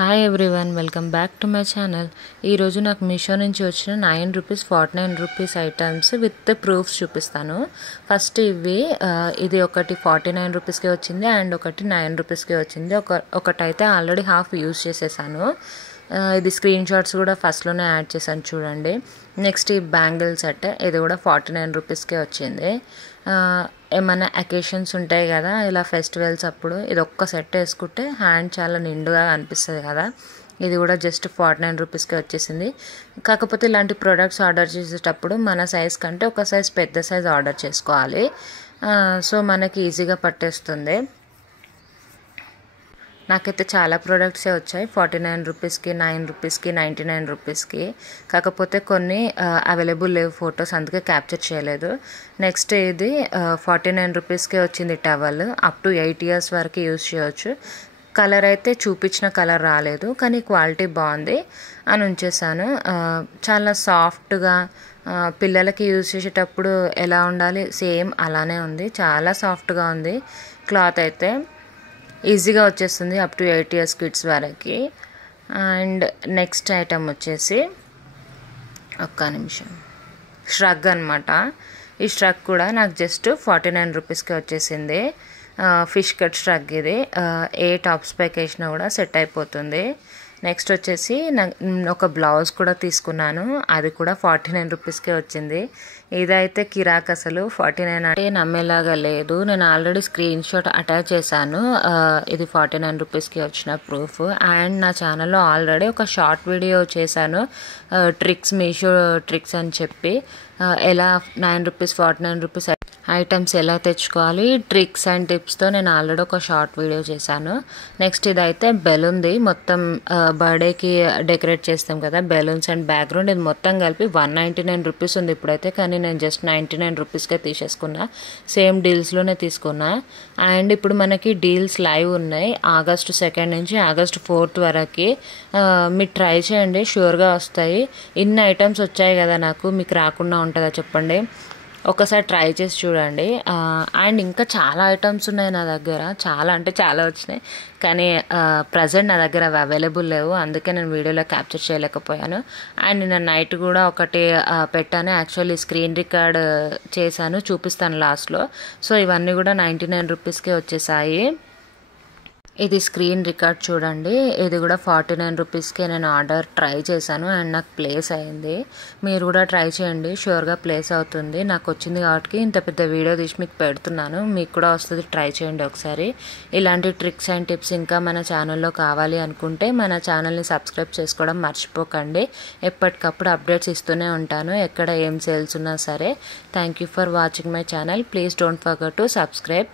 Hi everyone, welcome back to my channel. ఈరోజు నాకు మీషో నుంచి వచ్చిన 9 rupees 49 rupees items with proofs చూపిస్తాను. ఫస్ట్ ఇది ఒకటి 49 రూపీస్కే వచ్చింది అండ్ ఒకటి 9 రూపీస్కే వచ్చింది. ఒకటైతే ఆల్రెడీ హాఫ్ యూజ్ చేసేసాను. ఇది స్క్రీన్ షాట్స్ కూడా ఫస్ట్లోనే యాడ్ చేశాను చూడండి. నెక్స్ట్ ఈ బ్యాంగిల్ సెట్, ఇది కూడా 49 రూపీస్కే వచ్చింది. ఏమైనా అకేషన్స్ ఉంటాయి కదా, ఇలా ఫెస్టివల్స్ అప్పుడు ఇది ఒక్క సెట్ వేసుకుంటే హ్యాండ్ చాలా నిండుగా అనిపిస్తుంది కదా. ఇది కూడా జస్ట్ 49 రూపీస్కే వచ్చేసింది. కాకపోతే ఇలాంటి ప్రోడక్ట్స్ ఆర్డర్ చేసేటప్పుడు మన సైజ్ కంటే ఒక సైజ్ పెద్ద సైజ్ ఆర్డర్ చేసుకోవాలి. సో మనకి ఈజీగా పట్టేస్తుంది. నాకైతే చాలా ప్రోడక్ట్సే వచ్చాయి 49 రూపీస్కి, 9 రూపీస్కి, 99 రూపీస్కి. కాకపోతే కొన్ని అవైలబుల్ లేవు ఫొటోస్, అందుకే క్యాప్చర్ చేయలేదు. నెక్స్ట్ ఇది 49 రూపీస్కే వచ్చింది టవల్. అప్ టు 8 years వరకు యూజ్ చేయవచ్చు. కలర్ అయితే చూపించిన కలర్ రాలేదు, కానీ క్వాలిటీ బాగుంది అని ఉంచేసాను. చాలా సాఫ్ట్గా పిల్లలకి యూజ్ చేసేటప్పుడు ఎలా ఉండాలి సేమ్ అలానే ఉంది. చాలా సాఫ్ట్గా ఉంది క్లాత్ అయితే. ఈజీగా వచ్చేస్తుంది అప్ టు 8 years కిడ్స్ వరకు. అండ్ నెక్స్ట్ ఐటమ్ వచ్చేసి ఒక్క నిమిషం, ష్రగ్ అనమాట. ఈ ష్రగ్ కూడా నాకు జస్ట్ 49 రూపీస్కి వచ్చేసింది. ఫిష్ కట్ ష్రగ్ ఇది. ఏ టాప్స్ పైకి వేసినా కూడా సెట్ అయిపోతుంది. నెక్స్ట్ వచ్చేసి ఒక బ్లౌజ్ కూడా తీసుకున్నాను, అది కూడా 49 రూపీస్కే వచ్చింది. ఇదైతే కిరాక్, అసలు 49 అంటే నమ్మేలాగా లేదు. నేను ఆల్రెడీ స్క్రీన్ షాట్ అటాచ్ చేశాను. ఇది 49 రూపీస్కి వచ్చిన ప్రూఫ్. అండ్ నా ఛానల్లో ఆల్రెడీ ఒక షార్ట్ వీడియో చేశాను, ట్రిక్స్, మీషో ట్రిక్స్ అని చెప్పి, ఎలా 9 రూపీస్ 49 రూపీస్ ఐటమ్స్ ఎలా తెచ్చుకోవాలి, ట్రిక్స్ అండ్ టిప్స్తో నేను ఆల్రెడీ ఒక షార్ట్ వీడియో చేశాను. నెక్స్ట్ ఇదైతే బెలూన్ది, మొత్తం బర్త్డేకి డెకరేట్ చేస్తాం కదా బెలూన్స్ అండ్ బ్యాక్గ్రౌండ్. ఇది మొత్తం కలిపి 199 రూపీస్ ఉంది ఇప్పుడైతే, కానీ నేను జస్ట్ 99 రూపీస్కే తీసేసుకున్నా. సేమ్ డీల్స్లోనే తీసుకున్నా. అండ్ ఇప్పుడు మనకి డీల్స్ లైవ్ ఉన్నాయి August 2 నుంచి August 4 వరకు. మీరు ట్రై చేయండి, షూర్గా వస్తాయి. ఇన్ని ఐటమ్స్ వచ్చాయి కదా నాకు, మీకు రాకుండా ఉంటుందా చెప్పండి? ఒకసారి ట్రై చేసి చూడండి. అండ్ ఇంకా చాలా ఐటమ్స్ ఉన్నాయి నా దగ్గర, చాలా అంటే చాలా వచ్చినాయి, కానీ ప్రజెంట్ నా దగ్గర అవి అవైలబుల్ లేవు, అందుకే నేను వీడియోలో క్యాప్చర్ చేయలేకపోయాను. అండ్ నిన్న నైట్ కూడా ఒకటి పెట్టాను, యాక్చువల్లీ స్క్రీన్ రికార్డ్ చేశాను, చూపిస్తాను లాస్ట్లో. సో ఇవన్నీ కూడా 99 రూపీస్కే వచ్చేసాయి. ఇది స్క్రీన్ రికార్డ్ చూడండి, ఇది కూడా 49 రూపీస్కే నేను ఆర్డర్ ట్రై చేశాను అండ్ నాకు ప్లేస్ అయింది. మీరు కూడా ట్రై చేయండి, షూర్గా ప్లేస్ అవుతుంది. నాకు వచ్చింది కాబట్టి ఇంత పెద్ద వీడియో తీసి మీకు పెడుతున్నాను, మీకు కూడా వస్తుంది, ట్రై చేయండి ఒకసారి. ఇలాంటి ట్రిక్స్ అండ్ టిప్స్ ఇంకా మన ఛానల్లో కావాలి అనుకుంటే మన ఛానల్ని సబ్స్క్రైబ్ చేసుకోవడం మర్చిపోకండి. ఎప్పటికప్పుడు అప్డేట్స్ ఇస్తూనే ఉంటాను, ఎక్కడ ఏం సేల్స్ ఉన్నా సరే. Thank you for watching my channel. Please don't forget to subscribe.